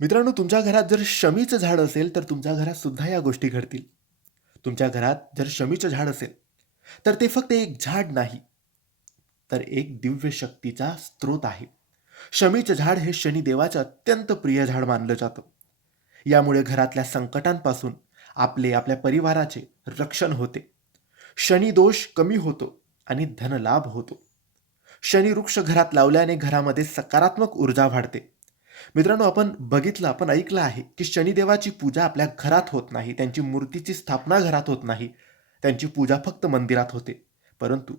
मित्रांनो तुमच्या घरात जर शमीचं झाड असेल तर तुमच्या घरात सुद्धा या गोष्टी घडतील. तुमच्या घरात जर शमीचं झाड असेल तर ते फक्त एक झाड नाही तर एक दिव्य शक्तीचा स्रोत आहे. शमीचं झाड हे शनिदेवाचं अत्यंत प्रिय झाड मानलं जातं. यामुळे घरातल्या संकटांपासून आपले आपल्या परिवाराचे रक्षण होते. शनिदोष कमी होतो आणि धनलाभ होतो. शनिवृक्ष घरात लावल्याने घरामध्ये सकारात्मक ऊर्जा वाढते. मित्रांनो आपण बघितलं आपण ऐकलं आहे की शनिदेवाची पूजा आपल्या घरात होत नाही त्यांची मूर्तीची स्थापना घरात होत नाही त्यांची पूजा फक्त मंदिरात होते. परंतु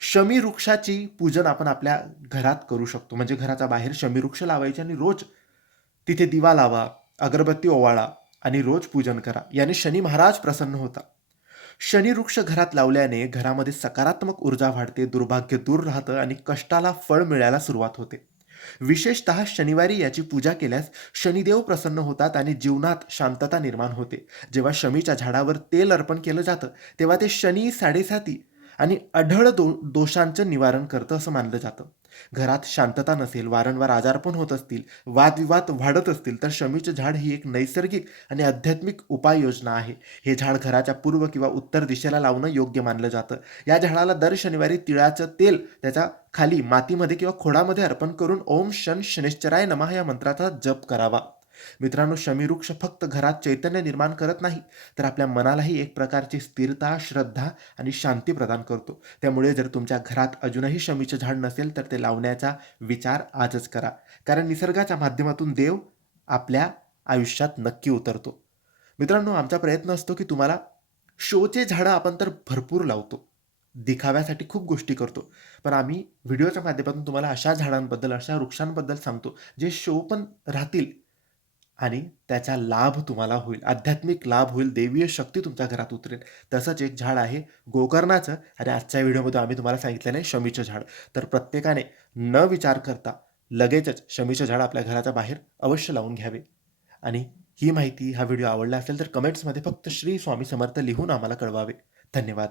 शमी वृक्षाची पूजन आपण आपल्या घरात करू शकतो. म्हणजे घराच्या बाहेर शमी वृक्ष लावायचे आणि रोज तिथे दिवा लावा अगरबत्ती ओवाळा आणि रोज पूजन करा. याने शनी महाराज प्रसन्न होता शनी वृक्ष घरात लावल्याने घरामध्ये सकारात्मक ऊर्जा वाढते दुर्भाग्य दूर राहतं आणि कष्टाला फळ मिळायला सुरुवात होते. विशेषतः शनिवारी याची पूजा केल्यास शनिदेव प्रसन्न होतात आणि जीवनात शांतता निर्माण होते. जेव्हा शमीच्या झाडावर तेल अर्पण केलं जातं तेव्हा ते शनी साडेसाती आणि अढळ दो दोषांचं निवारण करतं असं मानलं जातं. घरात शांतता नसेल वारंवार आजारपण होत असतील वादविवाद वाढत असतील तर शमीचं झाड ही एक नैसर्गिक आणि आध्यात्मिक उपाययोजना आहे. हे झाड घराच्या पूर्व किंवा उत्तर दिशेला लावणं योग्य मानलं जातं. या झाडाला दर शनिवारी तिळाचं तेल त्याच्याखाली मातीमध्ये किंवा खोडामध्ये अर्पण करून ओम शन शनिश्चराय नमः या मंत्राचा जप करावा. मित्रांनो शमीवृक्ष फक्त घरात चैतन्य निर्माण करत नाही तर आपल्या मनालाही एक प्रकारची स्थिरता श्रद्धा आणि शांती प्रदान करतो. त्यामुळे जर तुमच्या घरात अजूनही शमीचे झाड नसेल तर ते लावण्याचा विचार आजच करा. कारण निसर्गाच्या माध्यमातून देव आपल्या आयुष्यात नक्की उतरतो. मित्रांनो आमचा प्रयत्न असतो की तुम्हाला शोचे झाडं आपण तर भरपूर लावतो. दिखाव्यासाठी खूप गोष्टी करतो. पण आम्ही व्हिडिओच्या माध्यमातून तुम्हाला अशा झाडांबद्दल अशा वृक्षांबद्दल सांगतो जे शो पण राहतील. आणि त्याचा लाभ तुम्हाला होईल. आध्यात्मिक लाभ होईल. देवीय शक्ती तुमच्या घरात उतरेल. तसंच एक झाड आहे गोकर्णाचं. आणि आजच्या व्हिडिओमध्ये आम्ही तुम्हाला सांगितलं नाही शमीचं झाड. तर प्रत्येकाने न विचार करता लगेचच शमीचं झाड आपल्या घराच्या बाहेर अवश्य लावून घ्यावे. आणि ही माहिती हा व्हिडिओ आवडला असेल तर कमेंट्समध्ये फक्त श्री स्वामी समर्थ लिहून आम्हाला कळवावे. धन्यवाद.